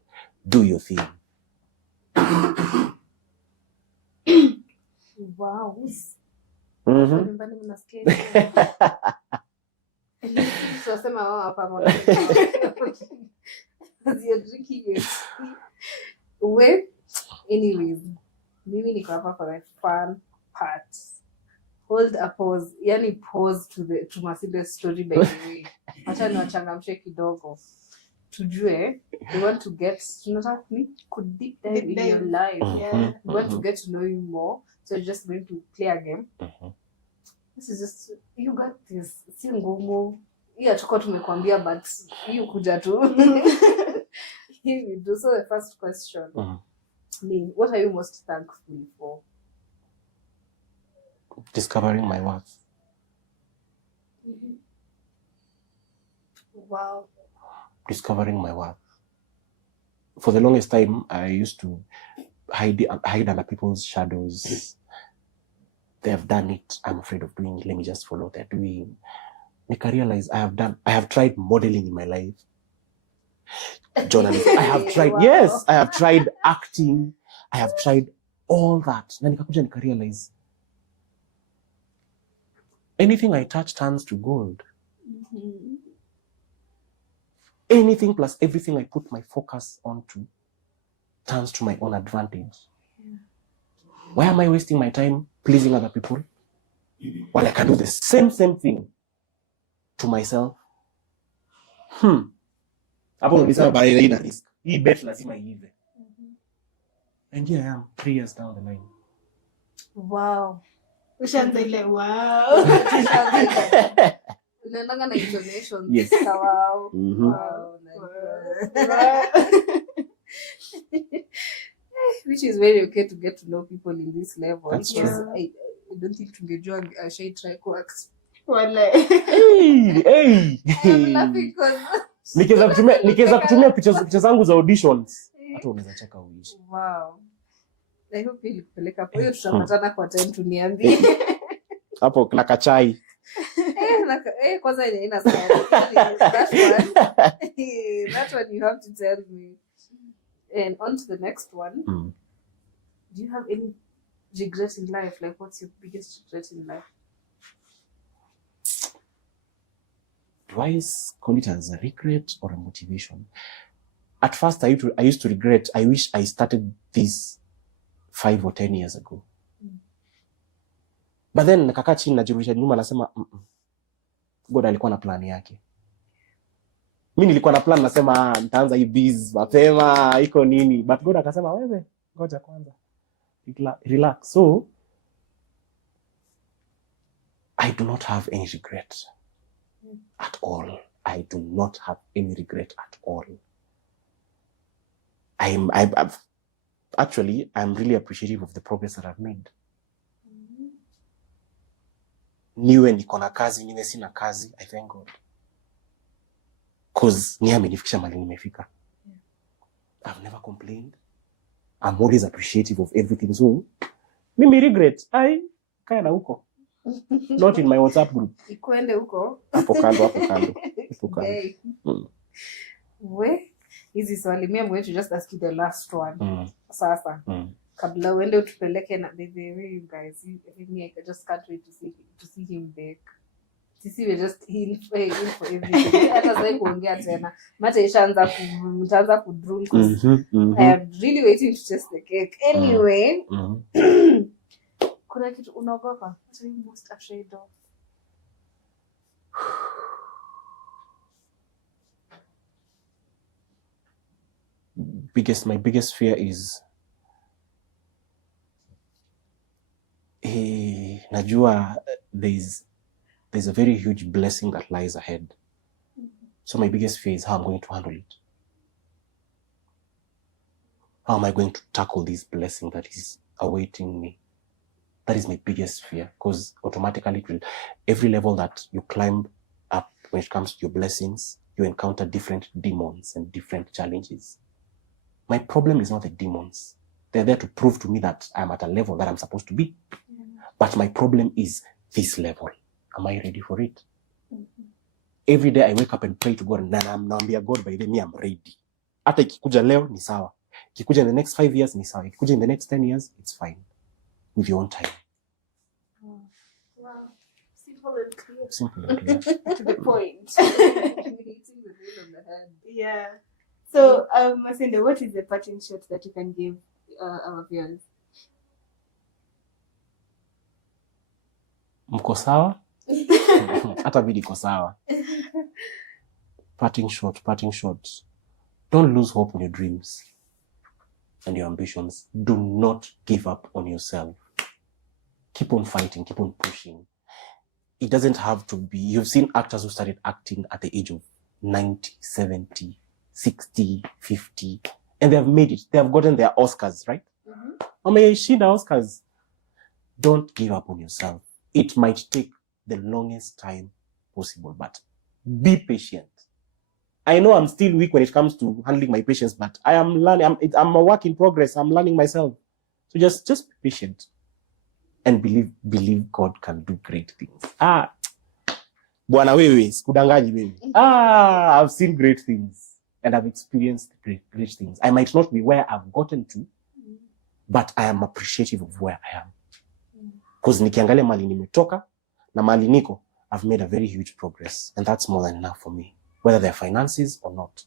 Do your thing. Wow. Tunasema wao hapa mwana. You're drinking it. Well, anyways, mimi niko hapa for the fun part. Hold a pause. Yani pause to Masindes story, by the way. Acha niwachangamshe kidogo. Tujue, we want to get, tunataka could deep dive in your life. Yeah. We want to get to know you more. So you're just going to play a game. This is just, you got this. Si ngumu. Hii atakuwa tumekwambia, but hii kuja tu. Here we do. So the first question. What are you most thankful for? Discovering my worth. Wow. Discovering my worth. For the longest time, I used to hide under people's shadows. They have done it. I'm afraid of doing it. Let me just follow what they're doing. Like I realize I have tried modeling in my life. Journalism. I have tried, wow. Yes, I have tried acting. I have tried all that. Na nikakuja nika realize anything I touch turns to gold. Anything plus everything I put my focus onto turns to my own advantage. Why am I wasting my time pleasing other people? Well, I can do the same thing to myself. Hapo nilisema bali ina risk. Hii bet lazima iive. And here I am 3 years down the line. Wow. Ushaanza ile wow. Unaendanga na intonation. Yes. Wow. Wow. Which is very okay to get to know people in this level. That's true. I don't think tungejua I try coax. Wale. Hey. I'm laughing because Nikiweza kutumia picha zangu za auditions. Hata unaweza cheka uishi. Wow. I hope ilikupeleka hapo. Hiyo tutapatana kwa time tuniambie. Hapo na kachai. Kwanza ina sana. That one you have to tell me. And on to the next one. Do you have any regret in life? Like, what's your biggest regret in life? Do I call it as a regret or a motivation? At first, I used to regret. I wish I started this 5 or 10 years ago. But then, nakakaa chini najirudisha nyuma nasema, God alikuwa na plan yake. Mimi nilikuwa na plan nasema nitaanza hii biz mapema iko nini, but God akasema wewe ngoja kwanza relax. So I do not have any regret at all. I do not have any regret at all. I'm really appreciative of the progress that I've made. Niwe niko na kazi, niwe sina kazi, I thank God. Cause ni amenifikisha mahali nimefika. I've never complained. I'm always appreciative of everything. So, mimi regret, kaya na huko. Not in my WhatsApp group. Ikuende huko. Hapo kando. Okay. Hizi swali mimi I'm going to just ask you the last one. Sasa. Kabla uende utupeleke na the way you guys. I just can't wait to see him bake. sisi we just in for everything. Hata sasa kuongea tena mate ishaanza mtaanza kudrool because I am really waiting to taste the cake. Anyway, kuna kitu unaogopa? What are you most afraid of? My biggest fear is najua there's a very huge blessing that lies ahead. So my biggest fear is how I'm going to handle it. How am I going to tackle this blessing that is awaiting me? That is my biggest fear, because automatically every level that you climb up when it comes to your blessings, you encounter different demons and different challenges. My problem is not the demons. They're there to prove to me that I'm at a level that I'm supposed to be. But my problem is this level. Am I ready for it? Every day I wake up and pray to God, and naambia God, by then I'm ready. Hata ikikuja leo ni sawa. Ikikuja in the next 5 years ni sawa. Ikikuja in the next 10 years, it's fine. With your own time. Wow. Simple and clear. Simple and clear. To the point. Hitting the nail on the head. Yeah. So, Masinde, what is the parting shot that you can give our viewers? Mko sawa? Hata mimi niko sawa. Parting shot. Don't lose hope on your dreams and your ambitions. Do not give up on yourself. Keep on fighting, keep on pushing. It doesn't have to be, you've seen actors who started acting at the age of 90, 70, 60, 50, and they have made it. They have gotten their Oscars, right? Wameshinda Oscars. Don't give up on yourself. It might take the longest time possible, but be patient. I know I'm still weak when it comes to handling my patience, but I am learning. I'm a work in progress. I'm learning myself. So just be patient and believe God can do great things. Bwana wewe, sikudanganyi wewe. I've seen great things and I've experienced great things. I might not be where I've gotten to, but I am appreciative of where I am. Because nikiangalia mali nimetoka na mali niko, I've made a very huge progress, and that's more than enough for me. Whether they're finances or not,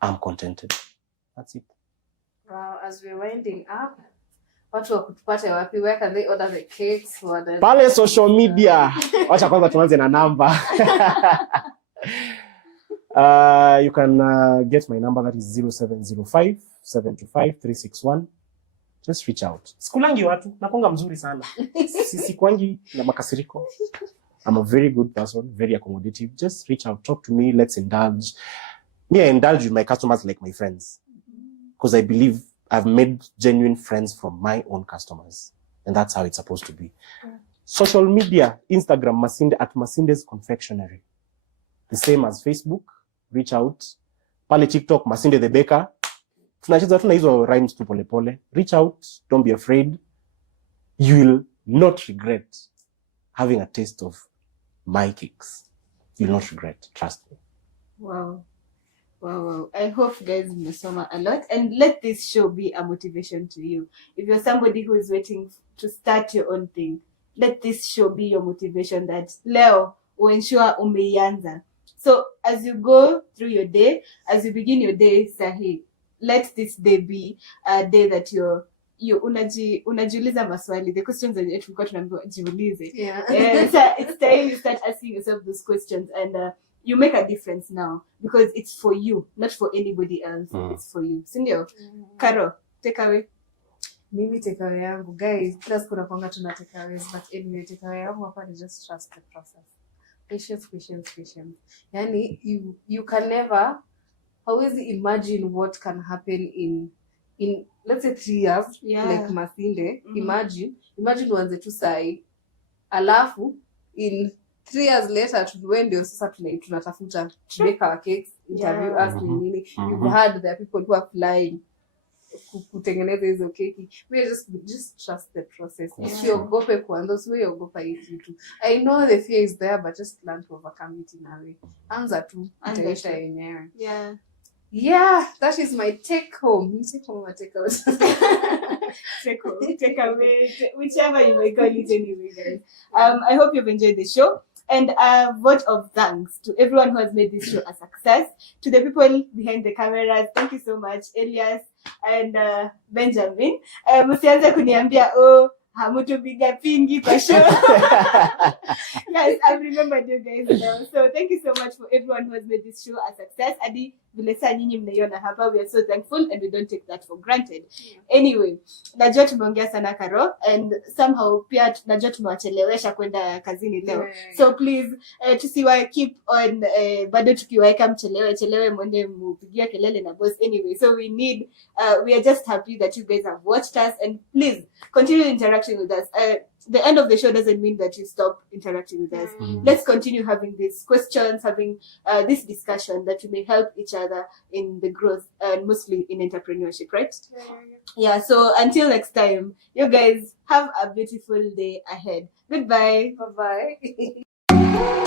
I'm contented. That's it. Wow, as we're winding up, watu wa kutupata wapi? Where can they order the cakes? Pale social media. Wacha kwanza tuanze na namba. You can get my number, that is 0705 725 361. Just reach out. Sikulangi watu, nakonga mzuri sana. Sikwangi na makasiriko. I'm a very good person, very accommodative. Just reach out, talk to me, let's indulge. Me, I indulge with my customers like my friends. Because I believe I've made genuine friends from my own customers. And that's how it's supposed to be. Social media, Instagram, Masindes confectionary. The same as Facebook. Reach out. Pale TikTok, Masinde the baker. Tunacheza tuna hizo rhymes tu pole pole. Reach out. Don't be afraid. You will not regret having a taste of my cakes. You'll not regret. Trust me. Wow. I hope guys mmesoma a lot, and let this show be a motivation to you. If you're somebody who is waiting to start your own thing, let this show be your motivation that leo uensure umeianza. So as you go through your day, as you begin your day sahi, let this day be a day that unajiuliza maswali, the questions that tulikuwa tunaambiwa jiulize. It's time you start asking yourself those questions, and you make a difference now because it's for you, not for anybody else. It's for you. Sindio? Karo, take away. Mimi take away yangu, guys, plus kuna kwanga tuna take aways, but anyway take away yangu hapa ni just trust the process. Patience. Yani you can never always imagine what can happen in let's say 3 years, like Masinde. Imagine uanze tu sai, alafu in 3 years later tuwe ndio sasa tunatafuta to make our cakes, interview us nini. You've heard there are people who are flying kutengeneza hizo keki. We just trust the process. Usiogope kuanza, usiogopa hii kitu. I know the fear is there, but just learn to overcome it in a way. Anza tu, itaisha yenyewe. Yeah, that is my take home. Take home or take out. Take away, whichever you may call it anyway, guys. I hope you've enjoyed the show. And a vote of thanks to everyone who has made this show a success. To the people behind the cameras, thank you so much, Elias and Benjamin. Msianze kuniambia, oh, hamutupiga pingi kwa show. Guys, I've remembered you guys now. So thank you so much for everyone who has made this show a success. Adi vile saa nyinyi mnaiona hapa, we are so thankful and we don't take that for granted. Anyway, najua tumeongea sana Karo, and somehow pia najua tumewachelewesha kwenda kazini leo. So please tusiwa keep on bado tukiwaeka mchelewe mwende mupigia kelele na boss. Anyway, so we are just happy that you guys have watched us, and please continue interacting with us. The end of the show doesn't mean that you stop interacting with us. Let's continue having these questions, having this discussion that we may help each other in the growth and mostly in entrepreneurship, right? Yeah, so until next time, you guys have a beautiful day ahead. Goodbye. Bye-bye.